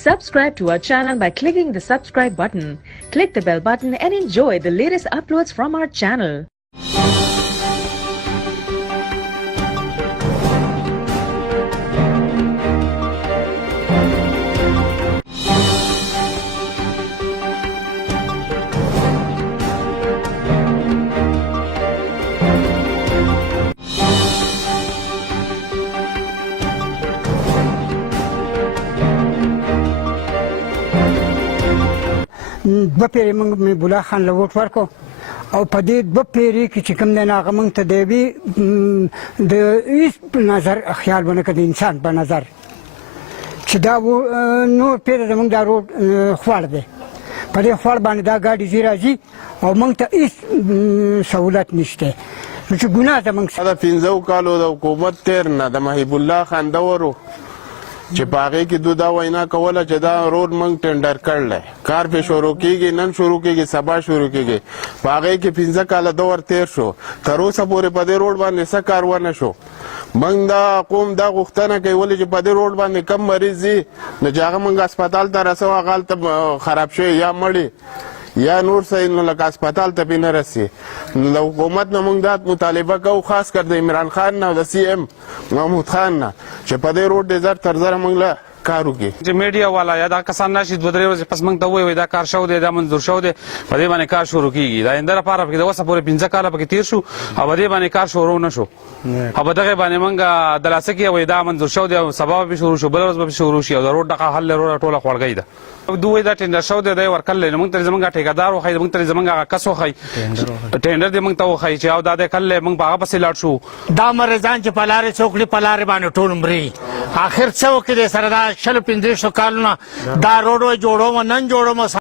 Subscribe to our channel by clicking the subscribe button. Click the bell button and enjoy the latest uploads from our channel. دوه پیرې موږ بولا خان له ووټ ورکړو او په دې دوه پیرې کې چې کوم دی نو هغه موږ ته د یوې د هېڅ نظر خیال ونه کړ د انسان په نظر چې دا نور پیره زموږ دا روډ خوړ دی په دې خوړ باندې دا ګاډي ځي راځي او موږ ته هېڅ سهولت نشته نو چې ګناه زموږ د 15 کالو د حکومت تیر نه د محیب الله خان دور و چې په هغې کې دوی دا وینا کوله چې دا روډ موږ ټینډر کړلی کار پې شروع کېږي نن شروع کېږي سبا شروع کېږي په هغې کې 15 کاله دور تیر شو تر اوسه پورې په دې روډ باندې څه کار ونه شو موږ دا قوم دا غوښتنه کوي ولې چې په دې روډ باندې کم مریض ځي نو چې هغه موږ هسپتال ته رسوو هغه هلته خراب شوی یا مړي یا نور څه نو لکه هسپتال ته پې نه رسي نو د حکومت نه موږ دا مطالبه کوو خاص کر د عمران خان نه او د سی ایم محمود خان نه چې په دې روډ ډې زر تر زره موږ له کار وکړي چې میډیا والا یا دا کسان راشي 2-3 ورځې پس موږ ته ووایي دا کار شوی دی دا منظور شوی دی په دې باندې کار شروع کېږي د آینده لپاره پکې د اوسه پورې 15 کاله پکې تېر شو او په دې باندې کار شروع نه شو او په دغې باندې موږ دلاسه کې وایي دا منظور شوی دی او سبا به شروع شو بله ورځ به شروع شي او د روډ دغه حل روډه ټوله خوړګۍ ده دوی وایي دا ټینډر شوی دی دی ورکړلی نو موږ ته زموږ ټیکهدار وښایي موږ ته زموږ هغه کس وښایي ټینډر دې موږ ته وښایي چې او دا دی کړلی موږ په هغه پسې لاړ شو دا مریضان چې په لارې څوک په لارې باندې ټول مري آخر څه وکړي سره دا 15 کالونه دا روډ جوړوم نن جوړوم